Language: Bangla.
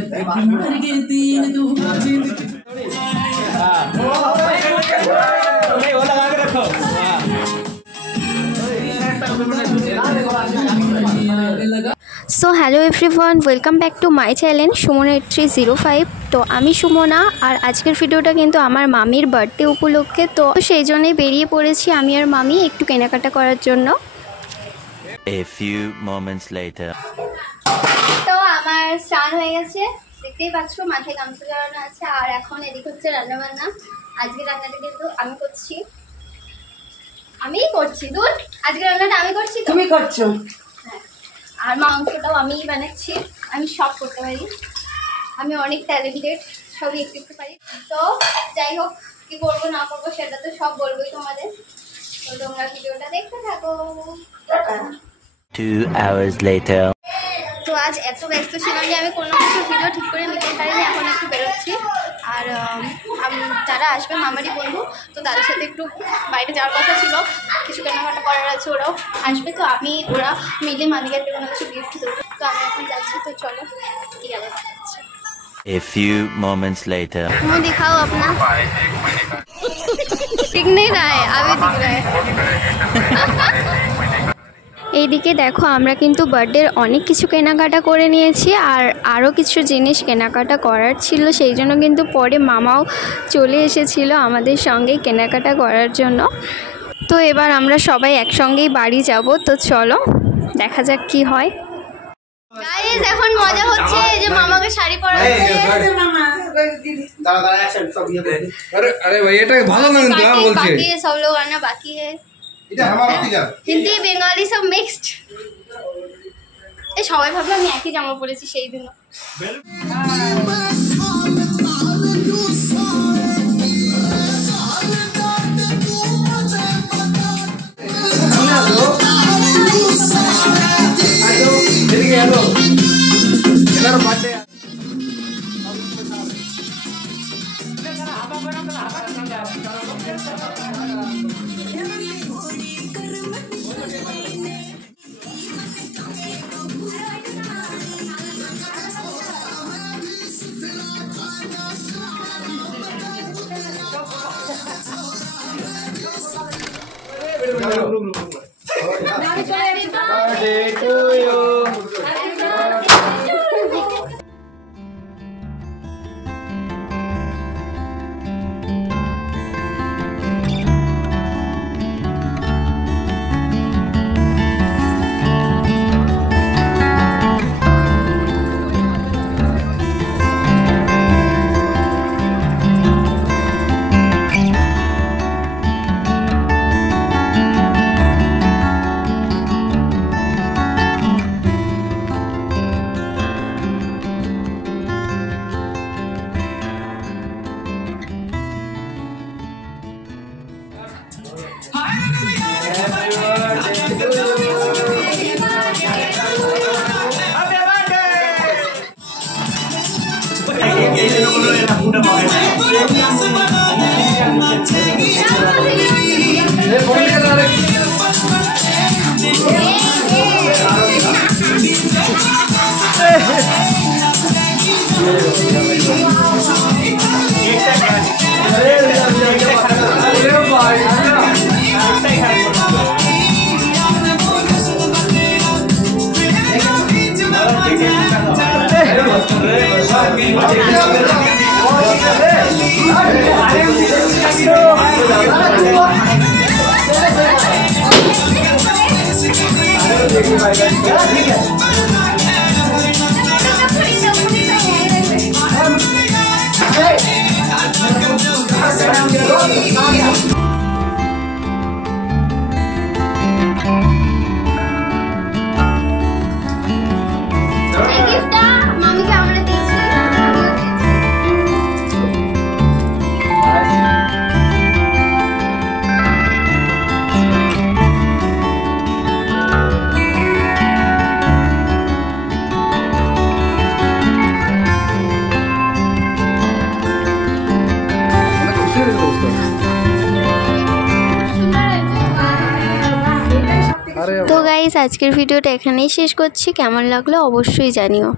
So hello everyone welcome back to my channel Sumana 8305। तो आमी सुमना और आजकेर भिडियोटा किन्तु आमार मामिर बार्थडे उपलक्षे, तो सेई जोन्नोई बेरिये पड़ेछि आमी और मामी एकटु केनाकाटा करार जोन्नो। A few moments later. तो आमार स्नान हये गेछे, देखतेई पाচ্ছো माথায় গামছা জড়ানো আছে। আর এখন এদিকে হচ্ছে রান্না বান্না। আজকে রান্নাটা কিন্তু আমি করছি, দুধ আজকে রান্নাটা আমি করছি, তুমি করছো। হ্যাঁ, আর মাংসটাও আমিই বানাচ্ছি। আমি সব করতে পারি, আমি অনেক ট্যালেন্টেড, সবই একটু একটু পারি। তো যাই হোক, কি করবো না করবো সেটা তো সব বলবোই তোমাদের। তো তোমরা ভিডিওটা দেখতে থাকো। 2 hours later. তো আজ এত ব্যস্ত ছিলাম যে আমি কোনো কিছু ভিডিও ঠিক করে নিতে পারিনি। এখন একটু বেরোচ্ছি, আর যারা আসবে মামারই বলবো, তো তাদের সাথে একটু বাইরে যাওয়ার কথা ছিল, কিছু কেনাকাটা করার আছে, ওরাও আসবে। তো আমি ওরা মিলে মালিকাকে কোনো কিছু গিফট দেবো। তো আমি এখন যাচ্ছি, তো চলো কি আবার দেখাচ্ছি। A few moments later. मुँह दिखाओ अपना। दिख नहीं रहा है, अभी दिख रहा है। এইদিকে দেখো আমরা কিন্তু বার্থডের অনেক কিছু কেনাকাটা করে নিয়েছি, আর আরও কিছু জিনিস কেনাকাটা করার ছিল, সেই জন্য কিন্তু পরে মামাও চলে এসেছিল আমাদের সঙ্গে কেনাকাটা করার জন্য। তো এবার আমরা সবাই একসঙ্গেই বাড়ি যাব। তো চলো দেখা যাক কি হয়। গাইস এখন মজা হচ্ছে যে মামাকে শাড়ি পরাচ্ছে। दादा दादा एक्शन सब ये कर। अरे भाई এটা ভালো না কিন্তু বলছে बाकी है, सब लोग आना बाकी है। এটা हमारा दिया हिंदी बेंगली सब मिक्सड। এই সবাই ভাবলো আমি একই জামা পরেছি সেই দিন। তো গাইস আজকের ভিডিওটা এখানেই শেষ করছি। কেমন লাগলো অবশ্যই জানিও।